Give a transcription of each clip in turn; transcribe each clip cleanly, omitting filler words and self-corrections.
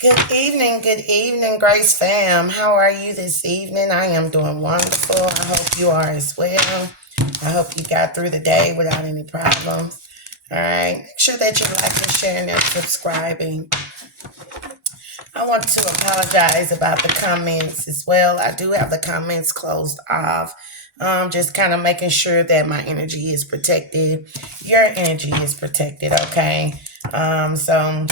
Good evening, Grace fam. How are you this evening? I am doing wonderful. I hope you are as well. I hope you got through the day without any problems. All right. Make sure that you're liking, sharing, and subscribing. I want to apologize about the comments as well. I do have the comments closed off. Just kind of making sure that my energy is protected. Your energy is protected, okay? So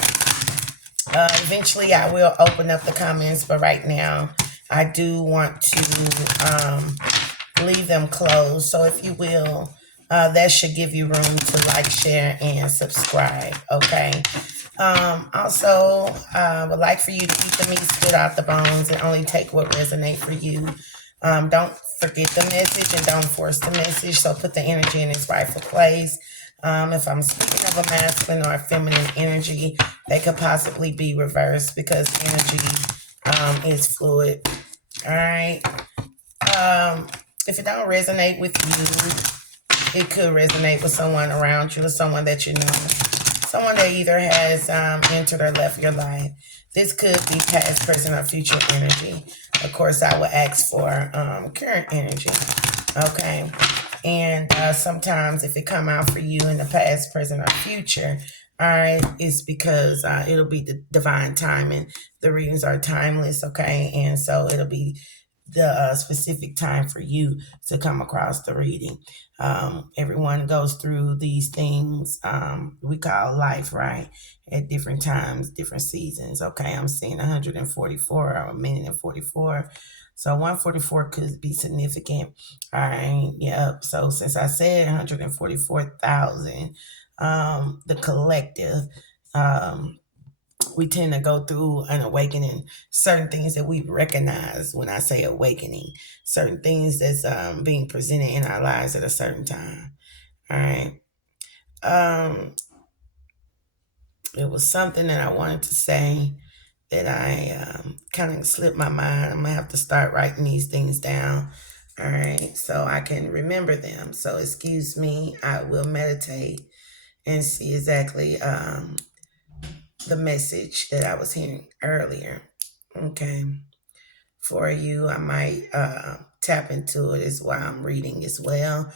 eventually, I will open up the comments, but right now, I do want to leave them closed. So, if you will, that should give you room to like, share, and subscribe. Okay. Also, I would like for you to eat the meat, spit out the bones, and only take what resonates for you. Don't forget the message and don't force the message. So, put the energy in its rightful place. If I'm speaking of a masculine or a feminine energy, they could possibly be reversed because energy is fluid. All right. If it don't resonate with you, it could resonate with someone around you or someone that you know. Someone that either has entered or left your life. This could be past, present, or future energy. Of course, I will ask for current energy. Okay. And sometimes if it come out for you in the past, present, or future, all right, it's because it'll be the divine timing. The readings are timeless, okay? And so it'll be the specific time for you to come across the reading. Everyone goes through these things we call life, right? At different times, different seasons. Okay, I'm seeing 144 or a minute and 44. So 144 could be significant. All right, yep. So since I said 144,000, the collective, we tend to go through an awakening, certain things that we recognize when I say awakening, certain things that's being presented in our lives at a certain time. All right. It was something that I wanted to say that I kind of slipped my mind. I'm going to have to start writing these things down. All right. So I can remember them. So excuse me. I will meditate and see exactly the message that I was hearing earlier. Okay. For you, I might tap into it as while I'm reading as well.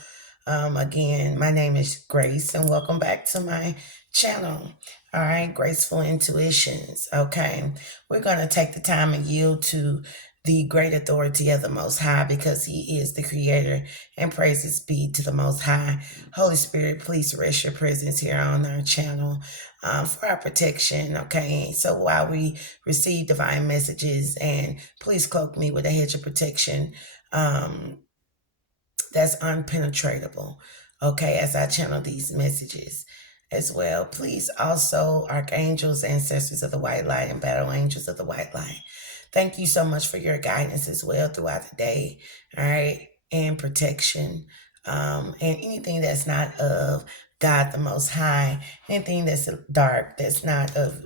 Again, my name is Grace, and welcome back to my channel. All right, Graceful Intuitions. Okay, we're going to take the time and yield to the great authority of the Most High because He is the Creator, and praises be to the Most High. Holy Spirit, please rest your presence here on our channel for our protection. Okay, so while we receive divine messages, and please cloak me with a hedge of protection that's unpenetratable. Okay, as I channel these messages as well. Please also, archangels, ancestors of the white light, and battle angels of the white light. Thank you so much for your guidance as well throughout the day. All right, and protection. And anything that's not of God the Most High, anything that's dark, that's not of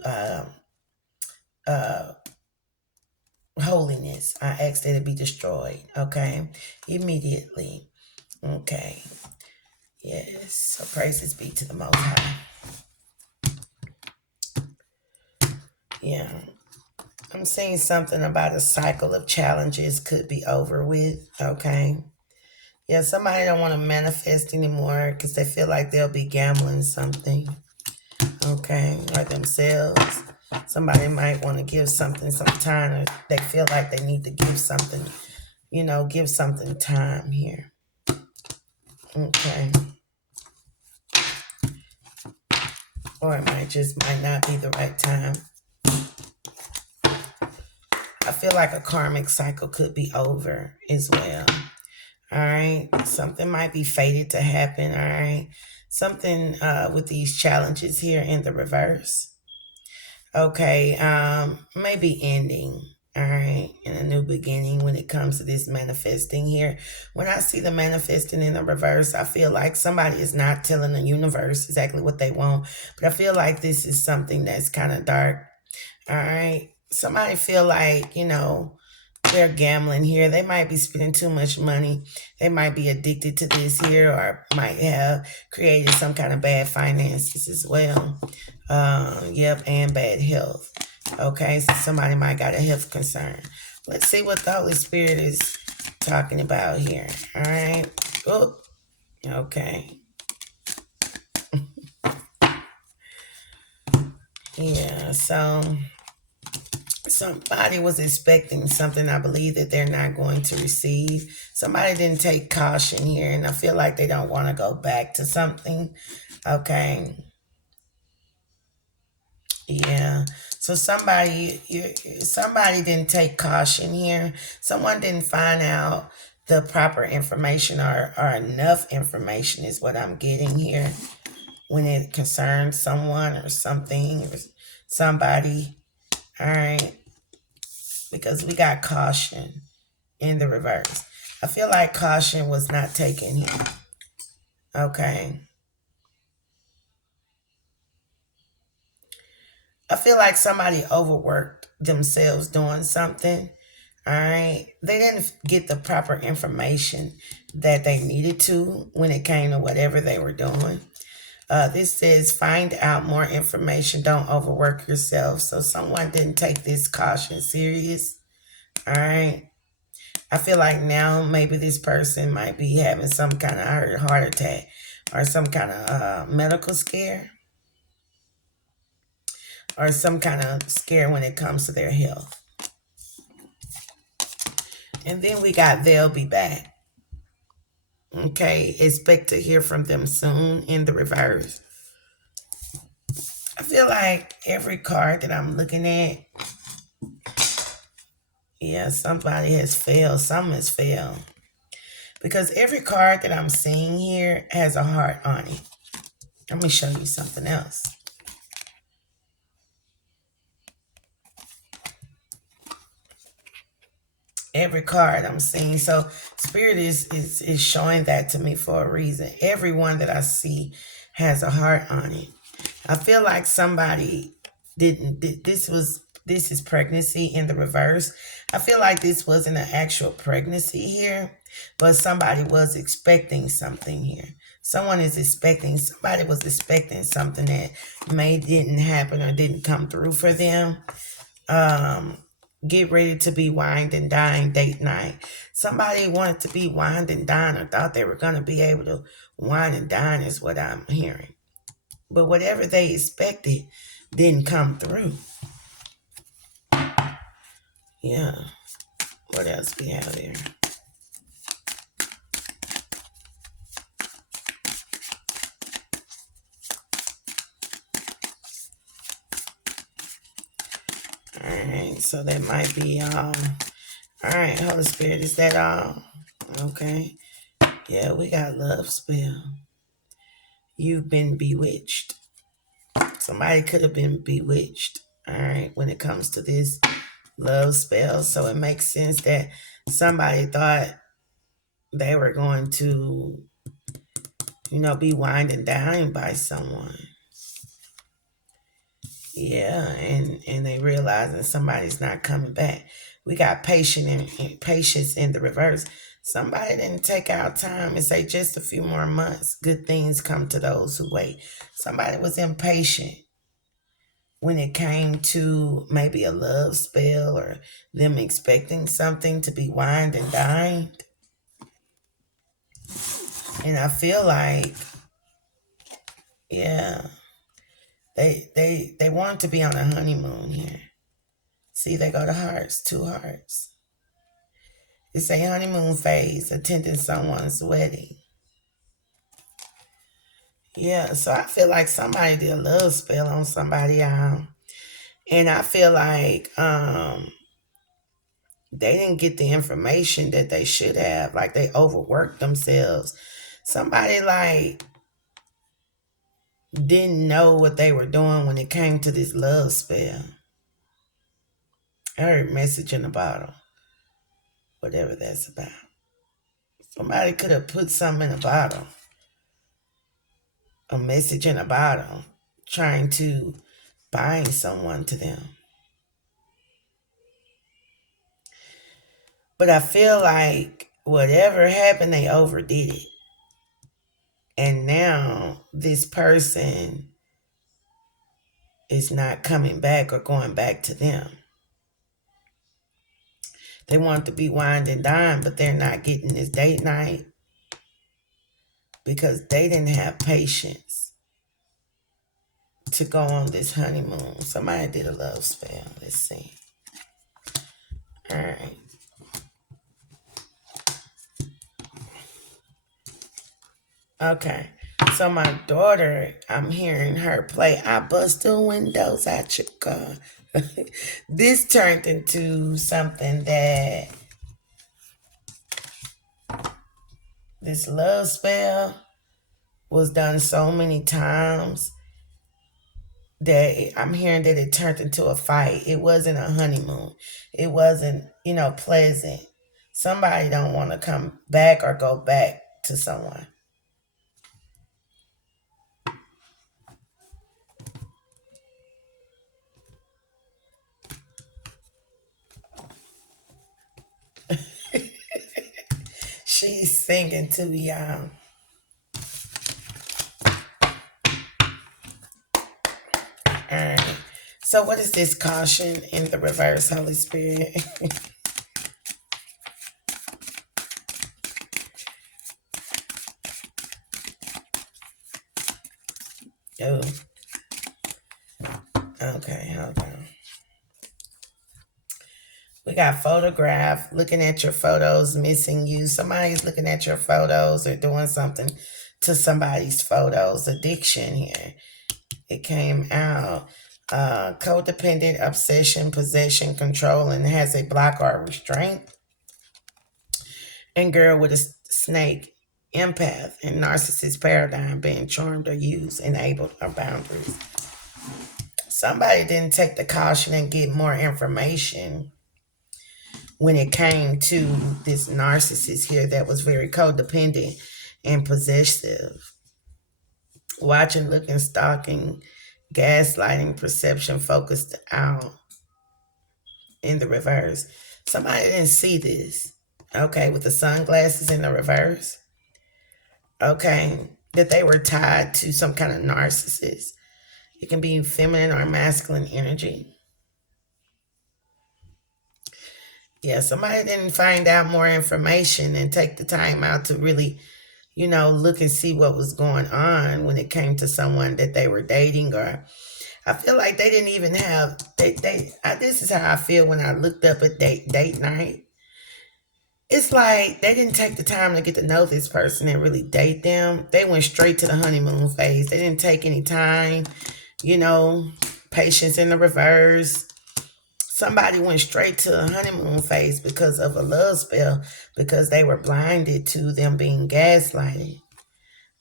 holiness, I ask that it be destroyed. Okay, immediately. Okay. Yes. So praises be to the Most High. Yeah. I'm seeing something about a cycle of challenges could be over with. Okay. Yeah, somebody don't want to manifest anymore because they feel like they'll be gambling something. Okay. Or themselves. Somebody might want to give something some time, or they feel like they need to give something, give something time here. Okay. Or it might not be the right time. I feel like a karmic cycle could be over as well. All right. Something might be fated to happen. All right. Something with these challenges here in the reverse. Okay. Maybe ending. All right. In a new beginning when it comes to this manifesting here. When I see the manifesting in the reverse, I feel like somebody is not telling the universe exactly what they want. But I feel like this is something that's kind of dark. All right. Somebody feel like, they're gambling here. They might be spending too much money. They might be addicted to this here or might have created some kind of bad finances as well. Yep, and bad health. Okay, so somebody might got a health concern. Let's see what the Holy Spirit is talking about here. All right. Oh, okay. Yeah, so somebody was expecting something I believe that they're not going to receive. Somebody didn't take caution here, and I feel like they don't want to go back to something. Okay. Yeah. So somebody didn't take caution here. Someone didn't find out the proper information or enough information is what I'm getting here when it concerns someone or something or somebody. All right. Because we got caution in the reverse. I feel like caution was not taken here. Okay. I feel like somebody overworked themselves doing something. All right. They didn't get the proper information that they needed to when it came to whatever they were doing. This says find out more information. Don't overwork yourself. So someone didn't take this caution serious. All right. I feel like now maybe this person might be having some kind of heart attack or some kind of medical scare or some kind of scare when it comes to their health. And then we got they'll be back. Okay, expect to hear from them soon in the reverse. I feel like every card that I'm looking at, yeah, somebody has failed. Some has failed. Because every card that I'm seeing here has a heart on it. Let me show you something else. Every card I'm seeing. So spirit is showing that to me for a reason. Every one that I see has a heart on it. I feel like somebody didn't this is pregnancy in the reverse. I feel like this wasn't an actual pregnancy here, but somebody was expecting something here. Somebody was expecting something that may didn't happen or didn't come through for them. Get ready to be wined and dined date night. Somebody wanted to be wined and dined or thought they were going to be able to wine and dine is what I'm hearing. But whatever they expected didn't come through. Yeah. What else we have there? All right. So that might be all. All right, Holy Spirit, is that all? Okay. Yeah, we got love spell. You've been bewitched. Somebody could have been bewitched. All right, when it comes to this love spell. So it makes sense that somebody thought they were going to, be wined and dined by someone. Yeah, and they realizing somebody's not coming back. We got patience in the reverse. Somebody didn't take out time and say just a few more months. Good things come to those who wait. Somebody was impatient when it came to maybe a love spell or them expecting something to be wined and dined. And I feel like, yeah, they want to be on a honeymoon here. See, they go to hearts, two hearts. It's a honeymoon phase, attending someone's wedding. Yeah, so I feel like somebody did a love spell on somebody, and I feel like they didn't get the information that they should have. Like they overworked themselves. Somebody like didn't know what they were doing when it came to this love spell. I heard message in a bottle, whatever that's about. Somebody could have put something in a bottle, a message in a bottle, trying to bind someone to them. But I feel like whatever happened, they overdid it. And now this person is not coming back or going back to them. They want to be wined and dined, but they're not getting this date night because they didn't have patience to go on this honeymoon. Somebody did a love spell. Let's see. All right. Okay. So my daughter, I'm hearing her play I Bust the Windows Out Your Car. This turned into something that this love spell was done so many times that I'm hearing that it turned into a fight. It wasn't a honeymoon. It wasn't, pleasant. Somebody don't want to come back or go back to someone. She's singing to y'all. All right. So what is this caution in the reverse, Holy Spirit? Oh. Okay, hold on. We got photograph, looking at your photos, missing you. Somebody's looking at your photos or doing something to somebody's photos. Addiction here. It came out. Codependent, obsession, possession, control, and has a block or restraint. And girl with a snake, empath, and narcissist paradigm being charmed or used, enabled, or boundaries. Somebody didn't take the caution and get more information when it came to this narcissist here that was very codependent and possessive. Watching, looking, stalking, gaslighting, perception focused out in the reverse. Somebody didn't see this. Okay, with the sunglasses in the reverse. Okay, that they were tied to some kind of narcissist. It can be feminine or masculine energy. Yeah, somebody didn't find out more information and take the time out to really, look and see what was going on when it came to someone that they were dating. Or I feel like they didn't even have this is how I feel when I looked up at date night. It's like they didn't take the time to get to know this person and really date them. They went straight to the honeymoon phase. They didn't take any time, patience in the reverse. Somebody went straight to the honeymoon phase because of a love spell, because they were blinded to them being gaslighted.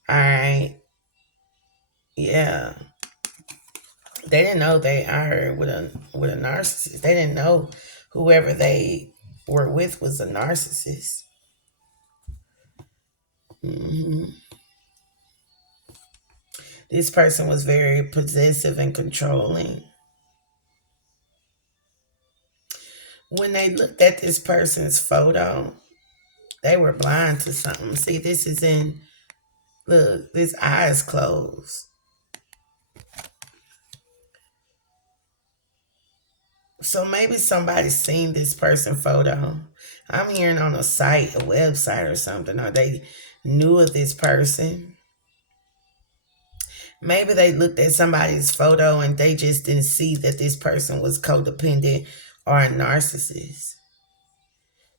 All right. Yeah. They didn't know they are with a narcissist. They didn't know whoever they were with was a narcissist. Mm-hmm. This person was very possessive and controlling. When they looked at this person's photo, they were blind to something. See, this is in, look, this eyes closed. So maybe somebody's seen this person photo. I'm hearing on a site, a website or something, or they knew of this person. Maybe they looked at somebody's photo and they just didn't see that this person was codependent or a narcissist.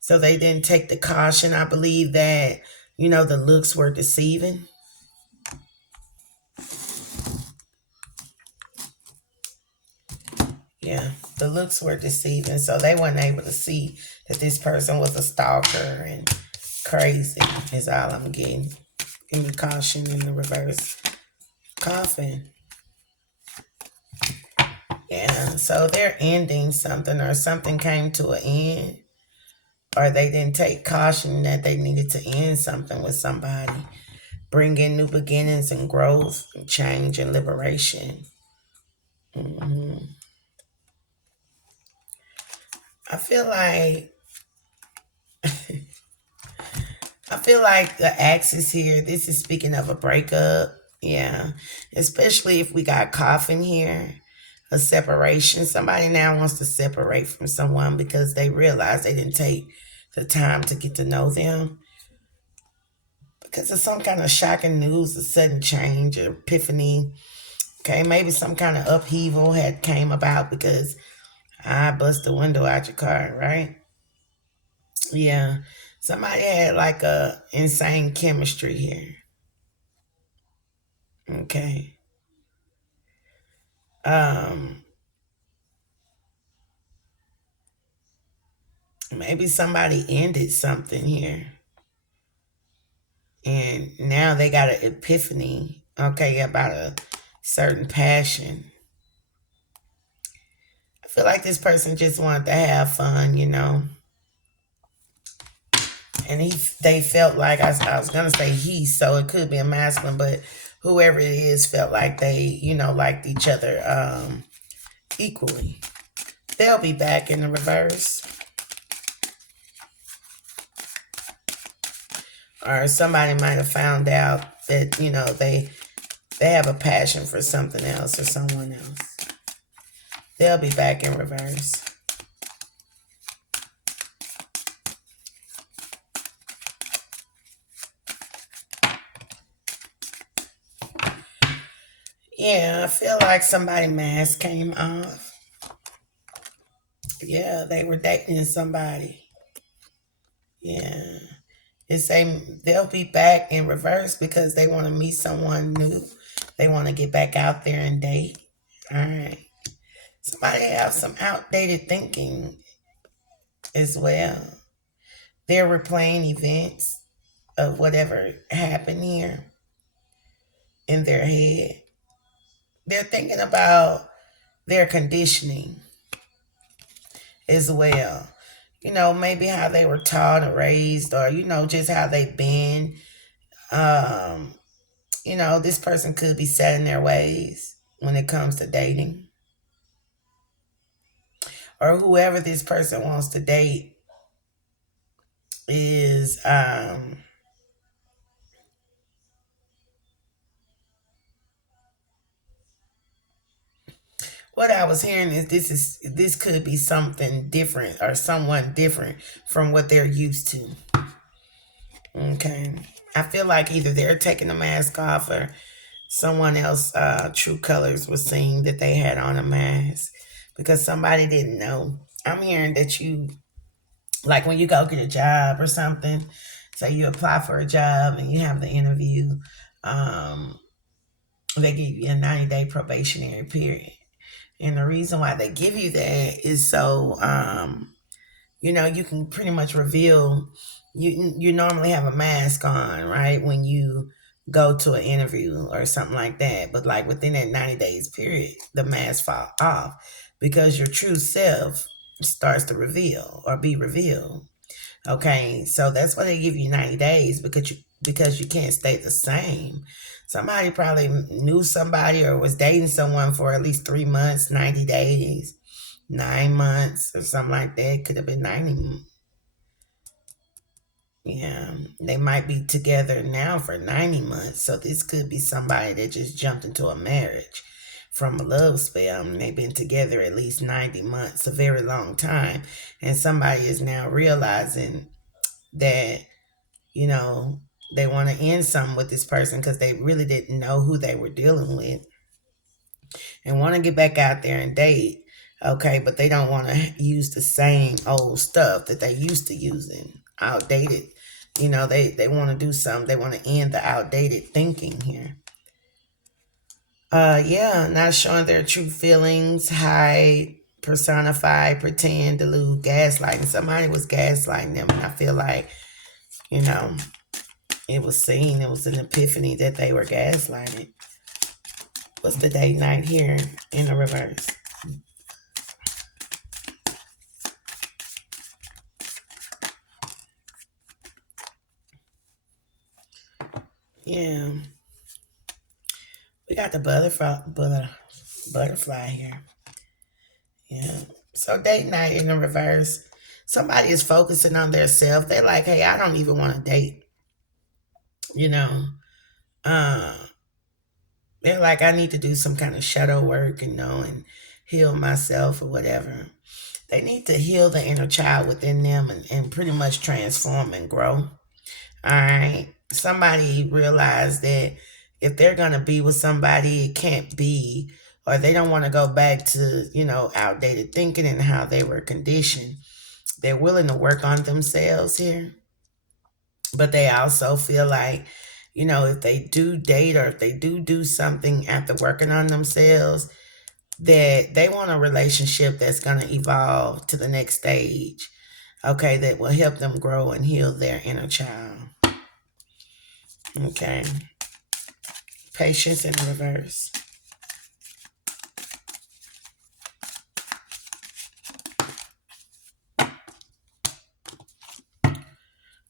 So they didn't take the caution. I believe that, the looks were deceiving. Yeah, the looks were deceiving. So they weren't able to see that this person was a stalker and crazy, is all I'm getting. Give me caution in the reverse. Coffin. Yeah, so they're ending something, or something came to an end, or they didn't take caution that they needed to end something with somebody. Bring in new beginnings and growth and change and liberation. Mm-hmm. I feel like the axis here, this is speaking of a breakup. Yeah. Especially if we got coffin here. a separation. Somebody now wants to separate from someone because they realize they didn't take the time to get to know them. Because of some kind of shocking news, a sudden change, or epiphany. Okay, maybe some kind of upheaval had came about because I bust the window out your car, right? Yeah. Somebody had like a insane chemistry here. Okay. Um, Maybe somebody ended something here and now they got an epiphany, okay, about a certain passion. I feel like this person just wanted to have fun. And they felt like I was gonna say he, so it could be a masculine, but whoever it is felt like they, liked each other equally. They'll be back in the reverse. Or somebody might have found out that, they have a passion for something else or someone else. They'll be back in reverse. Yeah, I feel like somebody mask came off. Yeah, they were dating somebody. Yeah. It's a they'll be back in reverse because they want to meet someone new. They want to get back out there and date. All right. Somebody have some outdated thinking as well. They're replaying events of whatever happened here in their head. They're thinking about their conditioning as well. Maybe how they were taught or raised, or, just how they've been. Um, this person could be set in their ways when it comes to dating. Or whoever this person wants to date is what I was hearing is this could be something different or someone different from what they're used to. Okay. I feel like either they're taking the mask off or someone else true colors was seen that they had on a mask because somebody didn't know. I'm hearing that you, like when you go get a job or something, say you apply for a job and you have the interview, um, they give you a 90-day probationary period. And the reason why they give you that is so you can pretty much reveal. You normally have a mask on, right, when you go to an interview or something like that. But like within that 90 days period, the mask fall off because your true self starts to reveal or be revealed. Okay, so that's why they give you 90 days because you can't stay the same. Somebody probably knew somebody or was dating someone for at least 3 months, 90 days, 9 months, or something like that. It could have been 90. Yeah, they might be together now for 90 months. So this could be somebody that just jumped into a marriage from a love spell. And they've been together at least 90 months, a very long time. And somebody is now realizing that, you know, they want to end something with this person because they really didn't know who they were dealing with and want to get back out there and date. Okay, but they don't want to use the same old stuff that they used to using, outdated. They want to do something. They want to end the outdated thinking here. Yeah, not showing their true feelings, hide, personify, pretend, delude, gaslighting. Somebody was gaslighting them, and I feel like, you know, it was seen, it was an epiphany that they were gaslighting. What's the date night here in the reverse? Yeah, we got the butterfly here. Yeah. So date night in the reverse. Somebody is focusing on their self. They're like, hey, I don't even want to date. You know, uh, they're like, I need to do some kind of shadow work, and heal myself or whatever. They need to heal the inner child within them and pretty much transform and grow. All right. Somebody realized that if they're going to be with somebody, it can't be, or they don't want to go back to, outdated thinking and how they were conditioned. They're willing to work on themselves here, but they also feel like, if they do date or if they do something after working on themselves, that they want a relationship that's going to evolve to the next stage, okay, that will help them grow and heal their inner child. Okay. Patience in reverse.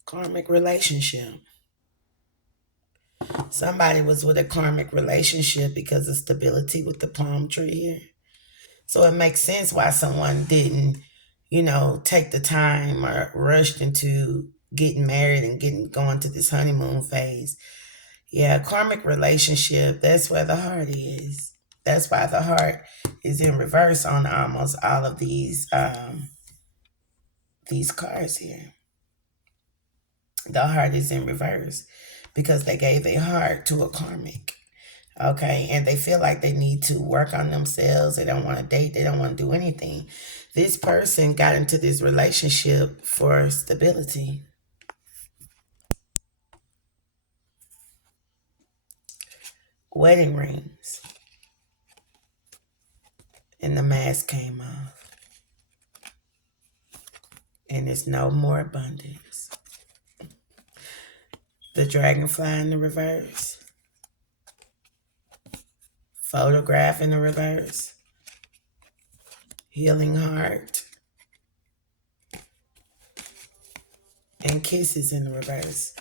Karmic relationship. Somebody was with a karmic relationship because of stability with the palm tree here. So it makes sense why someone didn't, take the time or rushed into getting married and going to this honeymoon phase. Yeah, karmic relationship, that's where the heart is. That's why the heart is in reverse on almost all of these cards here. The heart is in reverse because they gave a heart to a karmic. Okay, and they feel like they need to work on themselves. They don't want to date. They don't want to do anything. This person got into this relationship for stability. Wedding rings. And the mask came off. And it's no more abundance. The dragonfly in the reverse. Photograph in the reverse. Healing heart. And kisses in the reverse.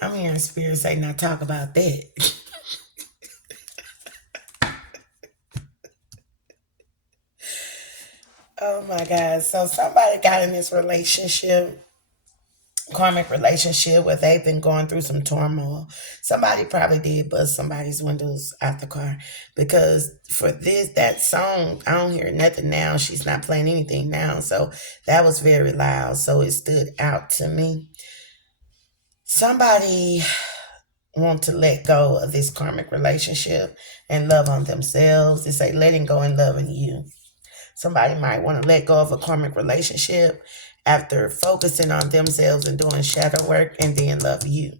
I'm hearing spirit say, now talk about that. Oh my God. So somebody got in this relationship, karmic relationship, where they've been going through some turmoil. Somebody probably did bust somebody's windows out the car, because for that song, I don't hear nothing now. She's not playing anything now. So that was very loud. So it stood out to me. Somebody want to let go of this karmic relationship and love on themselves. It's like letting go and loving you. Somebody might want to let go of a karmic relationship after focusing on themselves and doing shadow work, and then love you.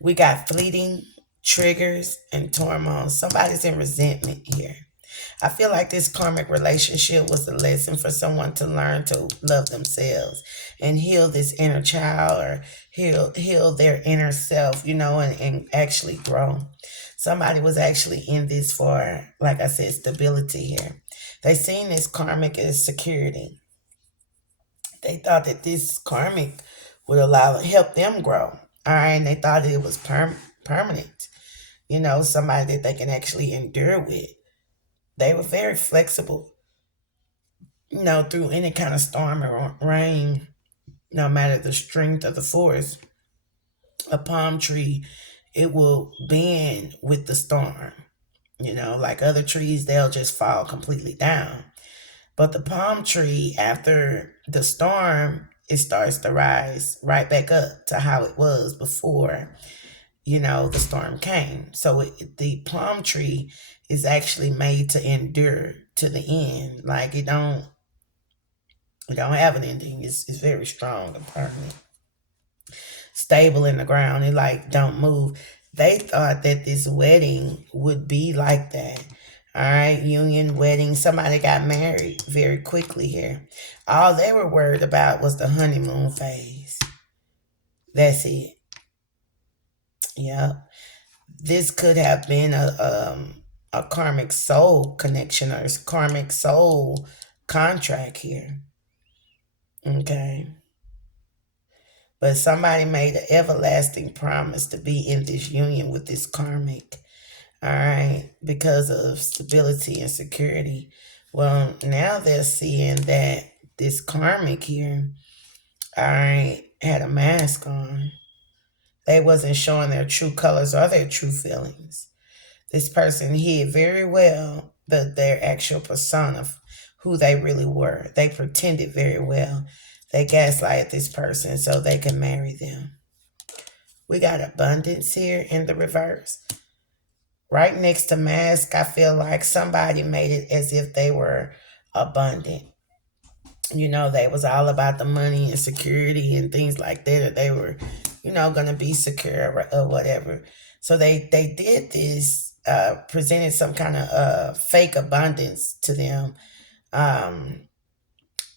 We got fleeting, triggers, and turmoil. Somebody's in resentment here. I feel like this karmic relationship was a lesson for someone to learn to love themselves and heal this inner child, or heal their inner self, and actually grow. Somebody was actually in this for, like I said, stability here. They seen this karmic as security. They thought that this karmic would help them grow. All right, and they thought that it was permanent. Somebody that they can actually endure with. They were very flexible, through any kind of storm or rain, no matter the strength of the force. A palm tree, it will bend with the storm. Like other trees, they'll just fall completely down. But the palm tree, after the storm, it starts to rise right back up to how it was before, the storm came. So the palm tree is actually made to endure to the end. Like it don't have an ending. It's very strong and permanent. Stable in the ground. It like don't move. They thought that this wedding would be like that. All right, union, wedding. Somebody got married very quickly here. All they were worried about was the honeymoon phase. That's it. Yep. This could have been a karmic soul connection or karmic soul contract here. Okay. But somebody made an everlasting promise to be in this union with this karmic. All right. Because of stability and security. Well, now they're seeing that this karmic here, all right, had a mask on. They wasn't showing their true colors or their true feelings. This person hid very well their actual persona, who they really were. They pretended very well. They gaslight this person so they can marry them. We got abundance here in the reverse. Right next to mask, I feel like somebody made it as if they were abundant. They was all about the money and security and things like that. Or they were, going to be secure or whatever. So they did this, presented some kind of fake abundance to them,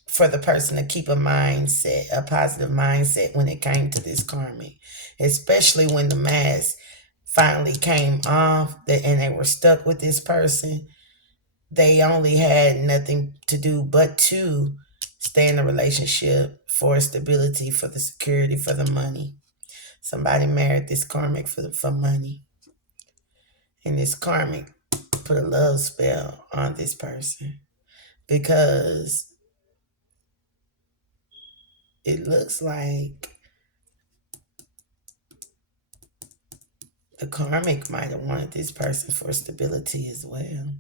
for the person to keep a positive mindset when it came to this karmic, especially when the mask finally came off and they were stuck with this person. They only had nothing to do but to stay in a relationship for stability, for the security, for the money. Somebody married this karmic for money. And this karmic put a love spell on this person because it looks like the karmic might have wanted this person for stability as well.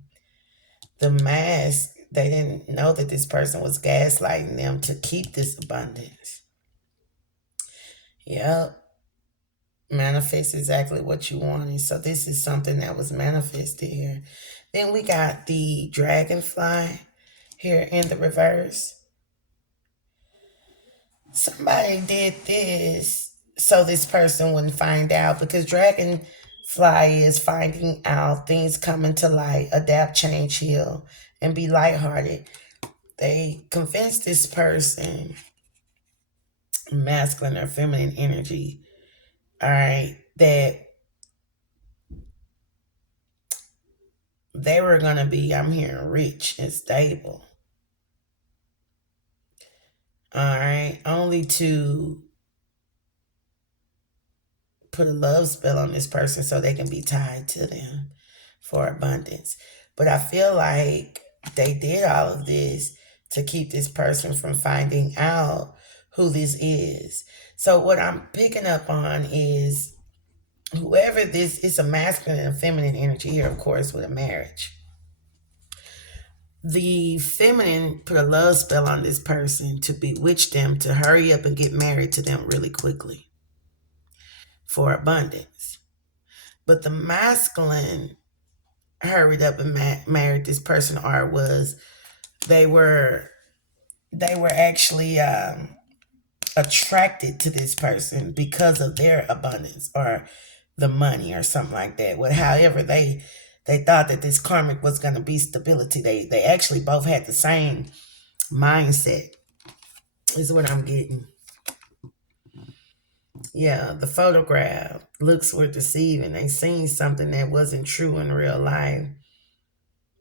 The mask, they didn't know that this person was gaslighting them to keep this abundance. Yep. Manifest exactly what you wanted. So this is something that was manifested here. Then we got the dragonfly here in the reverse. Somebody did this so this person wouldn't find out, because dragonfly is finding out, things coming to light, adapt, change, heal, and be lighthearted. They convinced this person, masculine or feminine energy, all right, that they were going to be, I'm hearing, rich and stable. All right. Only to put a love spell on this person so they can be tied to them for abundance. But I feel like they did all of this to keep this person from finding out who this is. So what I'm picking up on is whoever this is, a masculine and feminine energy here, of course, with a marriage. The feminine put a love spell on this person to bewitch them to hurry up and get married to them really quickly for abundance. But the masculine hurried up and married this person, or they were actually attracted to this person because of their abundance or the money or something like that. However, they thought that this karmic was going to be stability. They actually both had the same mindset, is what I'm getting. Yeah, the photograph looks were deceiving. They seen something that wasn't true in real life.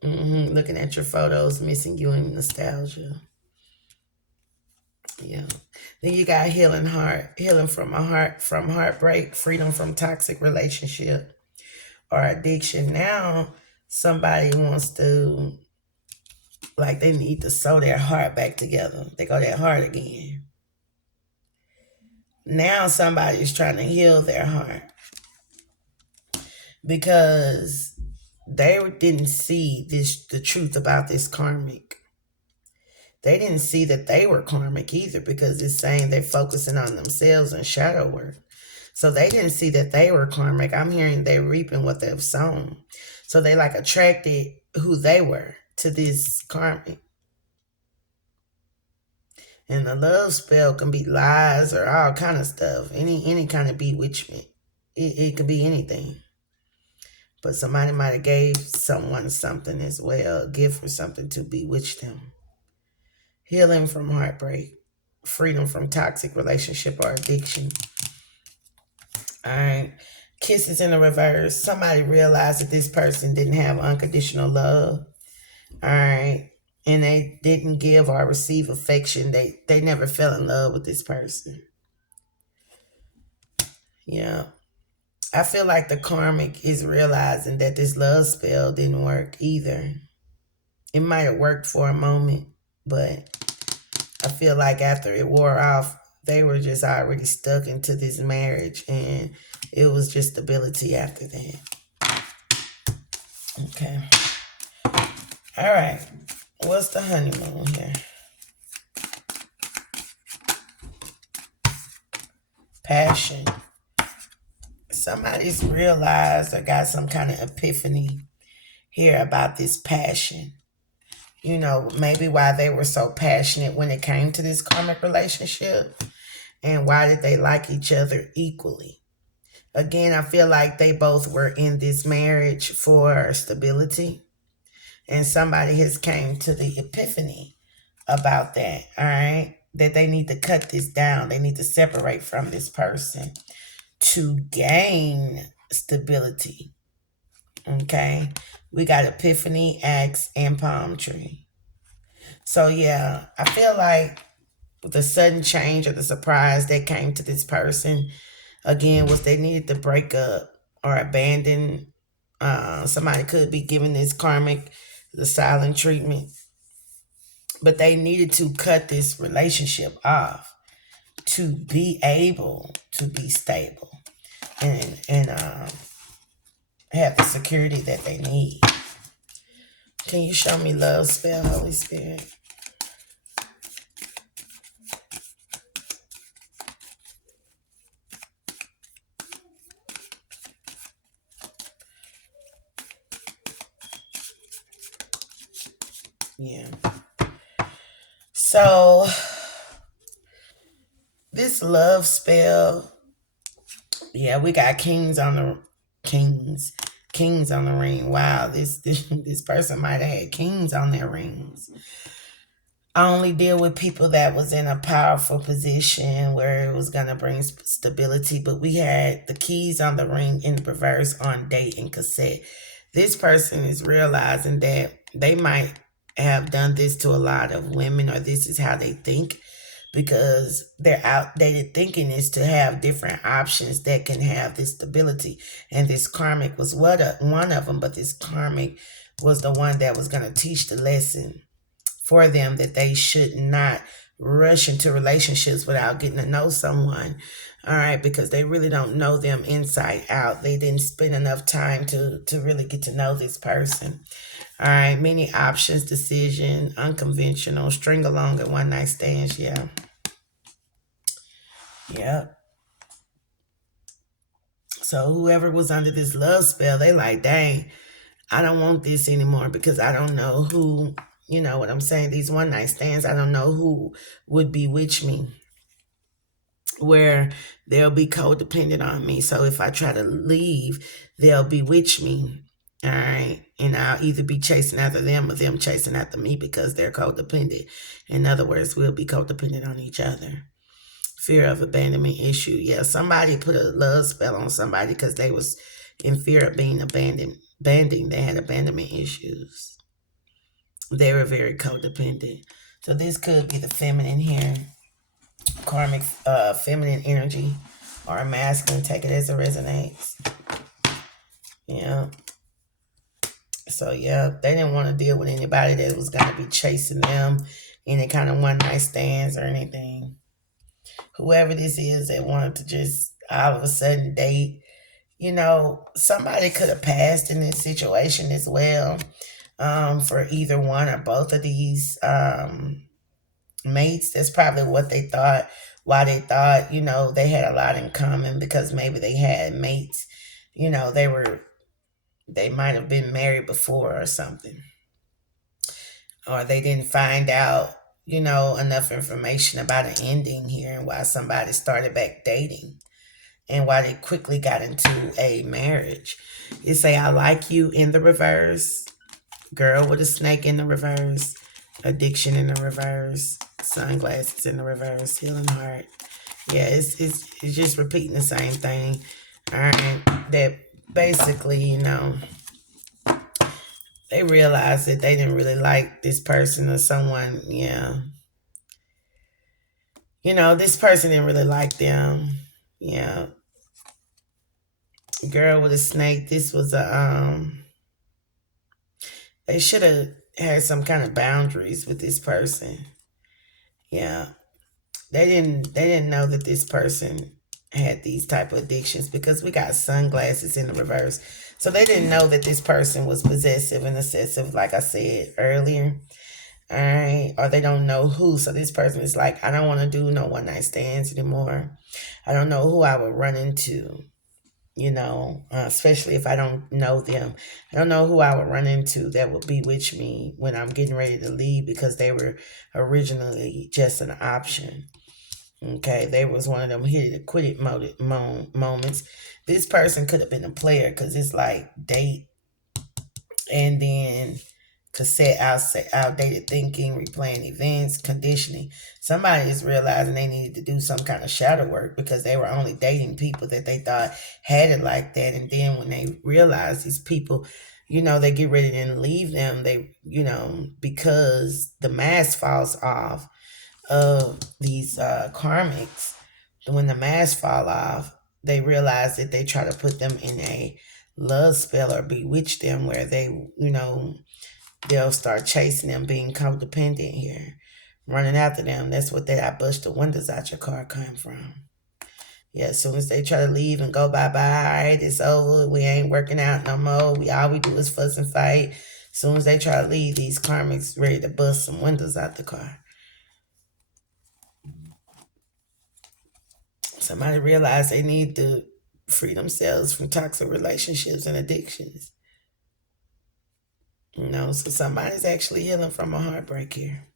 Looking at your photos, missing you in nostalgia. Yeah. Then you got healing from heartbreak, freedom from toxic relationship or addiction. Now somebody wants to, like, they need to sew their heart back together. They go that hard again. Now somebody's trying to heal their heart because they didn't see the truth about this karmic. They didn't see that they were karmic either, because it's saying they're focusing on themselves and shadow work. So they didn't see that they were karmic. I'm hearing they're reaping what they've sown. So they like attracted who they were to this karmic. And the love spell can be lies or all kind of stuff. Any kind of bewitchment. It could be anything. But somebody might have gave someone something as well, a gift or something to bewitch them. Healing from heartbreak, freedom from toxic relationship or addiction. All right. Kisses in the reverse. Somebody realized that this person didn't have unconditional love. All right. And they didn't give or receive affection. They never fell in love with this person. Yeah. I feel like the karmic is realizing that this love spell didn't work either. It might have worked for a moment, but I feel like after it wore off, they were just already stuck into this marriage, and it was just stability after that. Okay. All right. What's the honeymoon here? Passion. Somebody's realized or got some kind of epiphany here about this passion. You know, maybe why they were so passionate when it came to this karmic relationship, and why did they like each other equally. Again, I feel like they both were in this marriage for stability, and somebody has came to the epiphany about that. All right, that they need to cut this down. They need to separate from this person to gain stability. Okay, we got epiphany, axe, and palm tree. So yeah, I feel like the sudden change or the surprise that came to this person again was they needed to break up or abandon. Somebody could be giving this karmic the silent treatment, but they needed to cut this relationship off to be able to be stable and have the security that they need. Can you show me love spell, Holy Spirit? Yeah. So this love spell, yeah, we got kings, kings on the ring. Wow, this person might have had kings on their rings. I only deal with people that was in a powerful position where it was gonna bring stability. But we had the keys on the ring in reverse on date and cassette. This person is realizing that they might have done this to a lot of women, or this is how they think, because their outdated thinking is to have different options that can have this stability. And this karmic was one of them, but this karmic was the one that was going to teach the lesson for them that they should not rush into relationships without getting to know someone. All right, because they really don't know them inside out. They didn't spend enough time to really get to know this person. All right, many options, decision, unconventional, string along, and one night stands. Yeah. Yep. So whoever was under this love spell, they like, dang, I don't want this anymore, because I don't know who, you know what I'm saying? These one night stands, I don't know who would bewitch me, where they'll be codependent on me. So if I try to leave, they'll bewitch me. All right. And I'll either be chasing after them or them chasing after me because they're codependent. In other words, we'll be codependent on each other. Fear of abandonment issue. Yeah, somebody put a love spell on somebody because they was in fear of being abandoned. They had abandonment issues. They were very codependent. So this could be the feminine here. Karmic feminine energy or masculine. Take it as it resonates. Yeah. So yeah, they didn't want to deal with anybody that was going to be chasing them, any kind of one night stands or anything. Whoever this is that wanted to just all of a sudden date, you know, somebody could have passed in this situation as well, for either one or both of these mates. That's probably what they thought, why they thought, you know, they had a lot in common, because maybe they had mates, you know, they might have been married before or something, or they didn't find out, you know, enough information about an ending here and why somebody started back dating and why they quickly got into a marriage. You say, I like you in the reverse, girl with a snake in the reverse, addiction in the reverse, sunglasses in the reverse, healing heart. Yeah, it's just repeating the same thing. All right, that basically, you know, they realized that they didn't really like this person or someone. Yeah, you know, this person didn't really like them. Yeah, girl with a snake. This was they should have had some kind of boundaries with this person. Yeah, they didn't know that this person had these type of addictions, because we got sunglasses in the reverse. So they didn't know that this person was possessive and obsessive, like I said earlier. All right. Or they don't know who. So this person is like, I don't want to do no one night stands anymore. I don't know who I would run into, especially if I don't know them. I don't know who I would run into that would bewitch me when I'm getting ready to leave because they were originally just an option. Okay, they was one of them hit it, quit it moments. This person could have been a player because it's like date and then cassette outdated thinking, replaying events, conditioning. Somebody is realizing they needed to do some kind of shadow work because they were only dating people that they thought had it like that. And then when they realize these people, they get ready to leave them, because the mask falls off of these karmics, when the mask fall off, they realize that they try to put them in a love spell or bewitch them where they'll start chasing them, being codependent here, running after them. That's what I bust the windows out your car come from. Yeah, as soon as they try to leave and go bye-bye, all right, it's over. We ain't working out no more. All we do is fuss and fight. As soon as they try to leave, these karmics ready to bust some windows out the car. Somebody realized they need to free themselves from toxic relationships and addictions. So somebody's actually healing from a heartbreak here.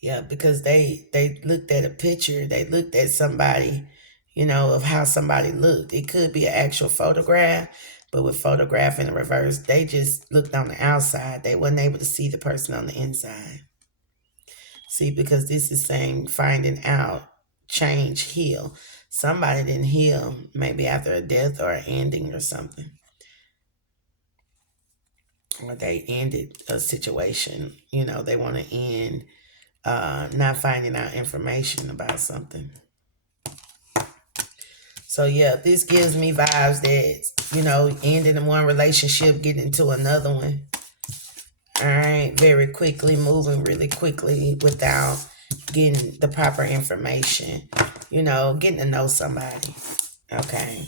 Yeah, because they looked at a picture, they looked at somebody, of how somebody looked. It could be an actual photograph, but with photograph in the reverse, they just looked on the outside. They wasn't able to see the person on the inside. See, because this is saying finding out, change, heal. Somebody didn't heal, maybe after a death or an ending or something. Or they ended a situation. They want to end not finding out information about something. So yeah, this gives me vibes that, ending one relationship, getting into another one. All right, very quickly, moving really quickly without getting the proper information, getting to know somebody. Okay.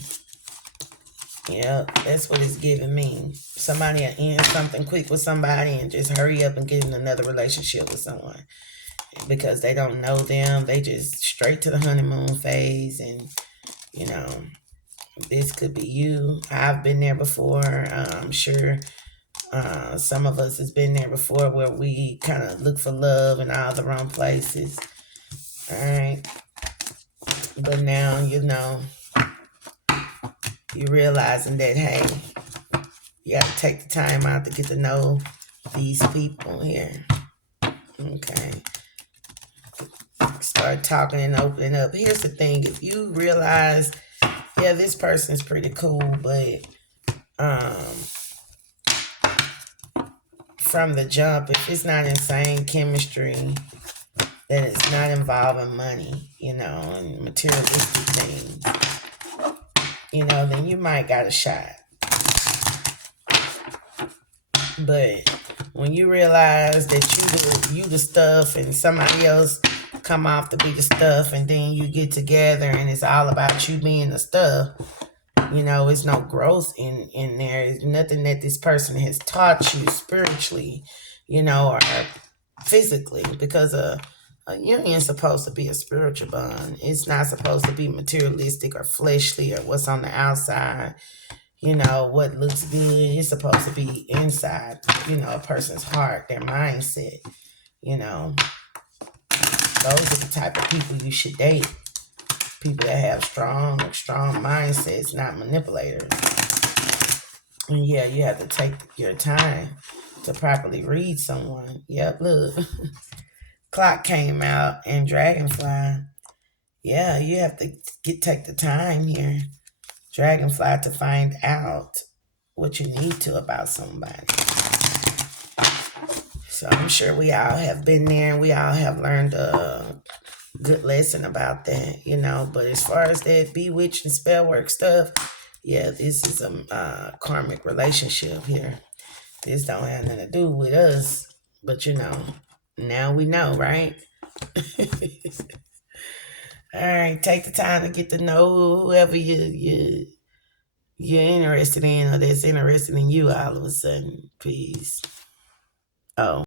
Yep, that's what it's giving me. Somebody will end something quick with somebody and just hurry up and get in another relationship with someone because they don't know them. They just straight to the honeymoon phase, and this could be you. I've been there before. I'm sure some of us has been there before where we kind of look for love in all the wrong places. All right. But now, you're realizing that, hey, you got to take the time out to get to know these people here. Okay. Start talking and opening up. Here's the thing. If you realize, yeah, this person's pretty cool, but from the jump, if it's not insane chemistry, that it's not involving money, and materialistic things, then you might got a shot. But when you realize that you the stuff and somebody else come off to be the stuff, and then you get together and it's all about you being the stuff, it's no growth in there. It's nothing that this person has taught you spiritually, or physically, because a union is supposed to be a spiritual bond. It's not supposed to be materialistic or fleshly or what's on the outside. What looks good is supposed to be inside, a person's heart, their mindset. Those are the type of people you should date. People that have strong mindsets, not manipulators. And yeah, you have to take your time to properly read someone. Yep, look. Clock came out and Dragonfly. Yeah, you have to take the time here, Dragonfly, to find out what you need to about somebody. So I'm sure we all have been there. We all have learned a good lesson about that, But as far as that bewitch and spell work stuff, yeah, this is a karmic relationship here. This don't have nothing to do with us, but now we know, right? All right, take the time to get to know whoever you're interested in or that's interested in you all of a sudden. Peace. Oh.